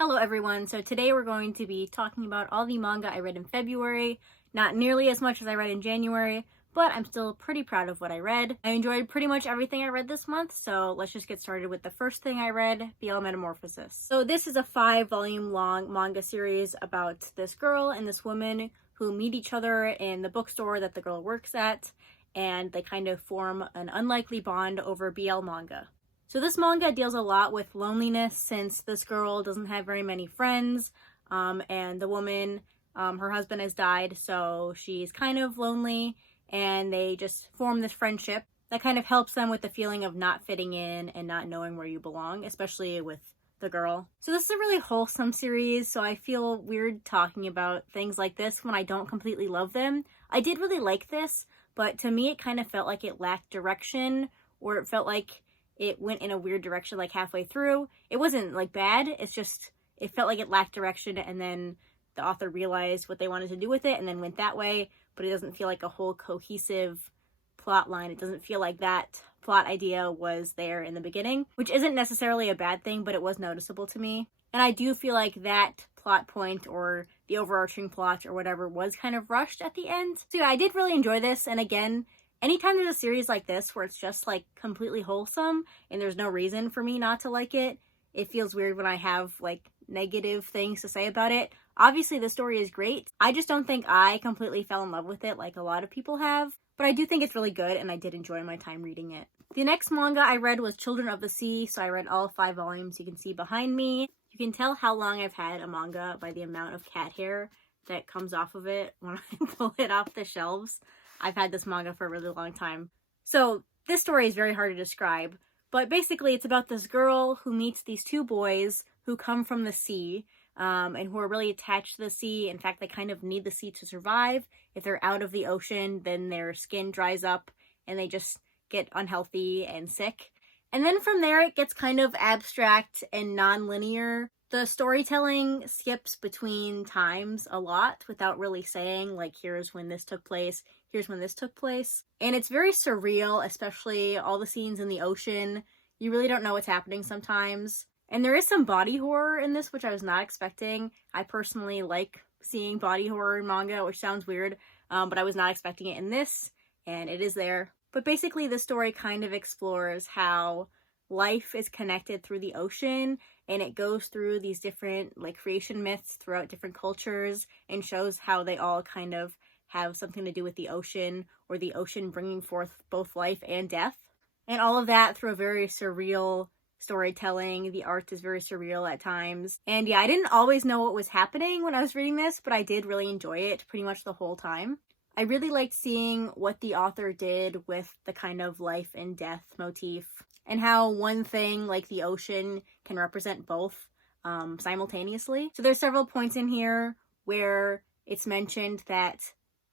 Hello everyone, so today we're going to be talking about all the manga I read in February. Not nearly as much as I read in January, but I'm still pretty proud of what I read. I enjoyed pretty much everything I read this month, so let's just get started with the first thing I read, BL Metamorphosis. So this is a 5-volume long manga series about this girl and this woman who meet each other in the bookstore that the girl works at, and they kind of form an unlikely bond over BL manga. So this manga deals a lot with loneliness since this girl doesn't have very many friends, and the woman, her husband has died, so she's kind of lonely, and they just form this friendship that kind of helps them with the feeling of not fitting in and not knowing where you belong, especially with the girl. So this is a really wholesome series, so I feel weird talking about things like this when I don't completely love them. I did really like this, but to me it kind of felt like it lacked direction, or it felt like it went in a weird direction like halfway through. It wasn't like bad, it's just, it felt like it lacked direction, and then the author realized what they wanted to do with it and then went that way, but it doesn't feel like a whole cohesive plot line. It doesn't feel like that plot idea was there in the beginning, which isn't necessarily a bad thing, but it was noticeable to me. And I do feel like that plot point or the overarching plot or whatever was kind of rushed at the end. So yeah, I did really enjoy this, and again, anytime there's a series like this where it's just like completely wholesome and there's no reason for me not to like it, it feels weird when I have like negative things to say about it. Obviously the story is great. I just don't think I completely fell in love with it like a lot of people have, but I do think it's really good and I did enjoy my time reading it. The next manga I read was Children of the Sea, so I read all 5 volumes you can see behind me. You can tell how long I've had a manga by the amount of cat hair that comes off of it when I pull it off the shelves. I've had this manga for a really long time. So this story is very hard to describe, but basically it's about this girl who meets these 2 boys who come from the sea, and who are really attached to the sea. In fact, they kind of need the sea to survive. If they're out of the ocean, then their skin dries up and they just get unhealthy and sick. And then from there it gets kind of abstract and non-linear. The storytelling skips between times a lot without really saying, like, here's when this took place, here's when this took place. And it's very surreal, especially all the scenes in the ocean. You really don't know what's happening sometimes. And there is some body horror in this, which I was not expecting. I personally like seeing body horror in manga, which sounds weird, but I was not expecting it in this, and it is there. But basically the story kind of explores how life is connected through the ocean, and it goes through these different like creation myths throughout different cultures and shows how they all kind of have something to do with the ocean, or the ocean bringing forth both life and death. And all of that through a very surreal storytelling. The art is very surreal at times. And yeah, I didn't always know what was happening when I was reading this, but I did really enjoy it pretty much the whole time. I really liked seeing what the author did with the kind of life and death motif, and how one thing like the ocean can represent both simultaneously. So there's several points in here where it's mentioned that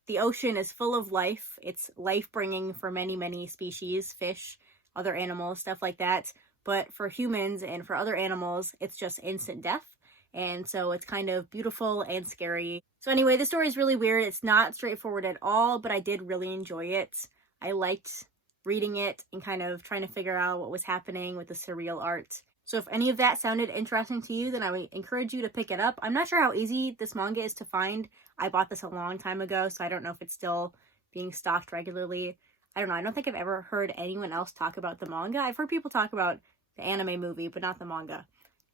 the ocean is full of life. It's life-bringing for many, many species, fish, other animals, stuff like that. But for humans and for other animals, it's just instant death. And so it's kind of beautiful and scary. So anyway, the story is really weird. It's not straightforward at all, but I did really enjoy it. I liked reading it and kind of trying to figure out what was happening with the surreal art. So if any of that sounded interesting to you, then I would encourage you to pick it up. I'm not sure how easy this manga is to find. I bought this a long time ago, so I don't know if it's still being stocked regularly. I don't know. I don't think I've ever heard anyone else talk about the manga. I've heard people talk about the anime movie, but not the manga.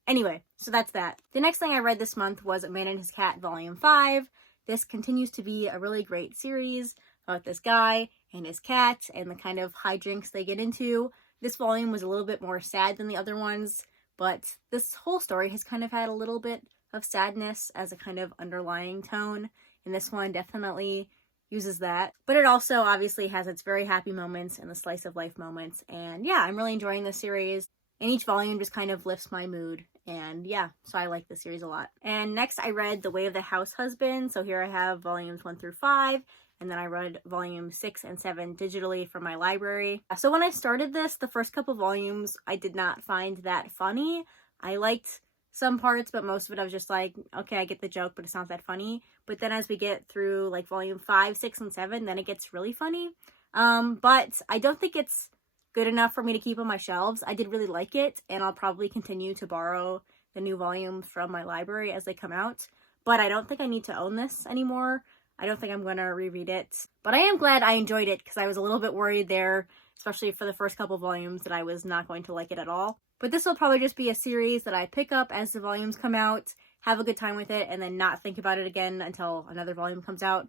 Anyway, so that's that. The next thing I read this month was A Man and His Cat Volume 5. This continues to be a really great series about this guy and his cat and the kind of hijinks they get into. This volume was a little bit more sad than the other ones, but this whole story has kind of had a little bit of sadness as a kind of underlying tone, and this one definitely uses that. But it also obviously has its very happy moments and the slice of life moments, and yeah, I'm really enjoying this series. And each volume just kind of lifts my mood. And yeah, so I like this series a lot. And next I read The Way of the House Husband. So here I have volumes 1 through 5. And then I read volumes 6 and 7 digitally from my library. So when I started this, the first couple volumes, I did not find that funny. I liked some parts, but most of it I was just like, okay, I get the joke, but it's not that funny. But then as we get through like volume 5, 6, and 7, then it gets really funny. But I don't think it's good enough for me to keep on my shelves. I did really like it, and I'll probably continue to borrow the new volumes from my library as they come out, but I don't think I need to own this anymore. I don't think I'm going to reread it, but I am glad I enjoyed it because I was a little bit worried there, especially for the first couple volumes, that I was not going to like it at all. But this will probably just be a series that I pick up as the volumes come out, have a good time with it, and then not think about it again until another volume comes out.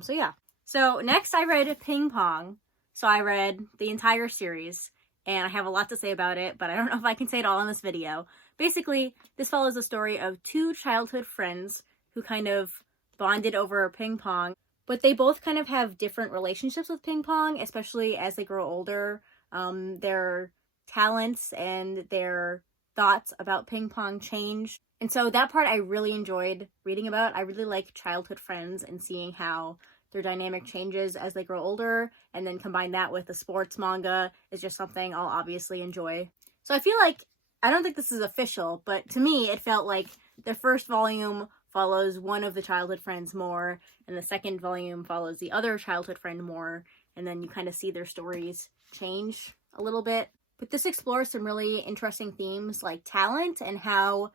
So yeah. So next I read Ping Pong. So I read the entire series, and I have a lot to say about it, but I don't know if I can say it all in this video. Basically, this follows the story of two childhood friends who kind of bonded over ping pong, but they both kind of have different relationships with ping pong, especially as they grow older. Their talents and their thoughts about ping pong change. And so that part I really enjoyed reading about. I really like childhood friends and seeing how their dynamic changes as they grow older, and then combine that with the sports manga is just something I'll obviously enjoy. So I feel like, I don't think this is official, but to me it felt like the first volume follows one of the childhood friends more, and the second volume follows the other childhood friend more, and then you kind of see their stories change a little bit. But this explores some really interesting themes like talent and how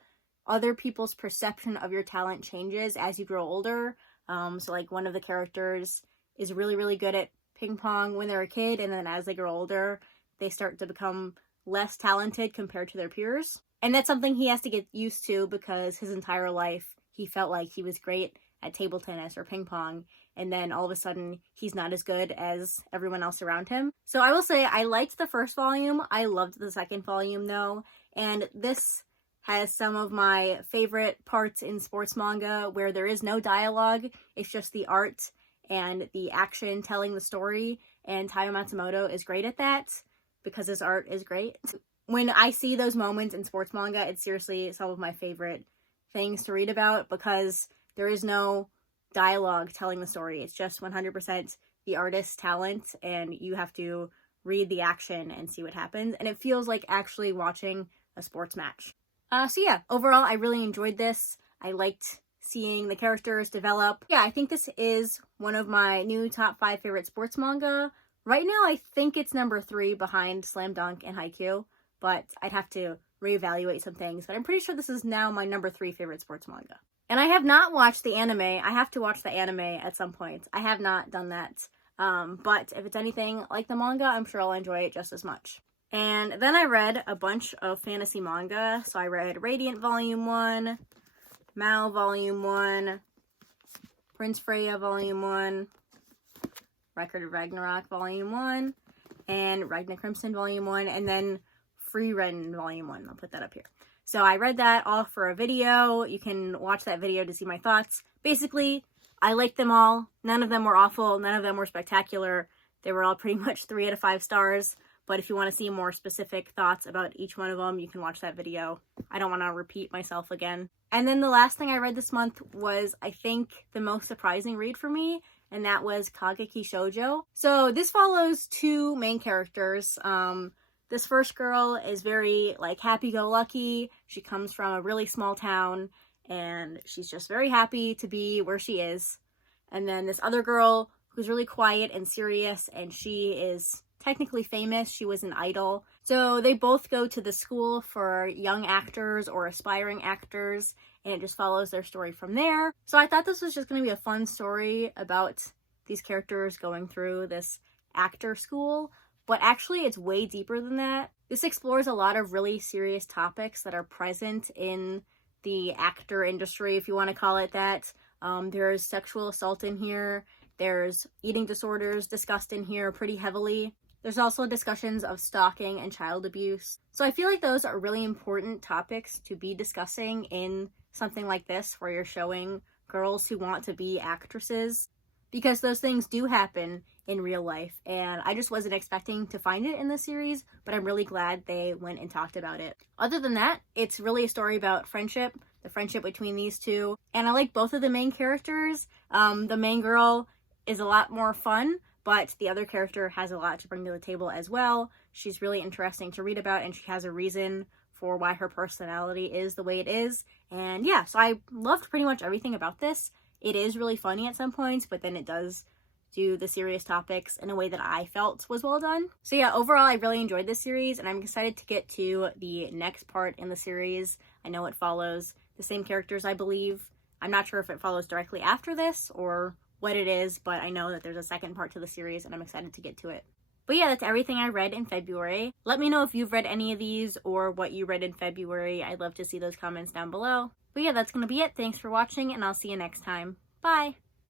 other people's perception of your talent changes as you grow older. So like one of the characters is really, really good at ping pong when they're a kid, and then as they grow older, they start to become less talented compared to their peers. And that's something he has to get used to because his entire life he felt like he was great at table tennis or ping pong, and then all of a sudden he's not as good as everyone else around him. So I will say I liked the first volume. I loved the second volume though, and this has some of my favorite parts in sports manga where there is no dialogue. It's just the art and the action telling the story, and Taiyo Matsumoto is great at that because his art is great. When I see those moments in sports manga, it's seriously some of my favorite things to read about because there is no dialogue telling the story. It's just 100% the artist's talent, and you have to read the action and see what happens, and it feels like actually watching a sports match. So yeah, overall, I really enjoyed this. I liked seeing the characters develop. Yeah, I think this is one of my new top 5 favorite sports manga. Right now, I think it's number 3 behind Slam Dunk and Haikyuu, but I'd have to reevaluate some things. But I'm pretty sure this is now my number 3 favorite sports manga. And I have not watched the anime. I have to watch the anime at some point. I have not done that. But if it's anything like the manga, I'm sure I'll enjoy it just as much. And then I read a bunch of fantasy manga. So I read Radiant Volume 1, Mal Volume 1, Prince Freya Volume 1, Record of Ragnarok Volume 1, and Ragnar Crimson Volume 1, and then Frieren Volume 1. I'll put that up here. So I read that all for a video. You can watch that video to see my thoughts. Basically, I liked them all. None of them were awful. None of them were spectacular. They were all pretty much 3 out of 5 stars. But if you want to see more specific thoughts about each one of them, you can watch that video. I don't want to repeat myself again. And then the last thing I read this month was, I think, the most surprising read for me, and that was Kagakishojo. So this follows 2 main characters. This first girl is very, happy-go-lucky. She comes from a really small town, and she's just very happy to be where she is. And then this other girl who's really quiet and serious, and she is technically famous. She was an idol. So they both go to the school for young actors or aspiring actors, and it just follows their story from there. So I thought this was just going to be a fun story about these characters going through this actor school, but actually it's way deeper than that. This explores a lot of really serious topics that are present in the actor industry, if you want to call it that. There's sexual assault in here. There's eating disorders discussed in here pretty heavily. There's also discussions of stalking and child abuse. So I feel like those are really important topics to be discussing in something like this, where you're showing girls who want to be actresses, because those things do happen in real life, and I just wasn't expecting to find it in the series, but I'm really glad they went and talked about it. Other than that, it's really a story about friendship, the friendship between these two, and I like both of the main characters. The main girl is a lot more fun, but the other character has a lot to bring to the table as well. She's really interesting to read about, and she has a reason for why her personality is the way it is. And yeah, so I loved pretty much everything about this. It is really funny at some points, but then it does do the serious topics in a way that I felt was well done. So yeah, overall I really enjoyed this series, and I'm excited to get to the next part in the series. I know it follows the same characters, I believe. I'm not sure if it follows directly after this or what it is, but I know that there's a second part to the series and I'm excited to get to it. But yeah, that's everything I read in February. Let me know if you've read any of these or what you read in February. I'd love to see those comments down below. But yeah, that's going to be it. Thanks for watching, and I'll see you next time. Bye!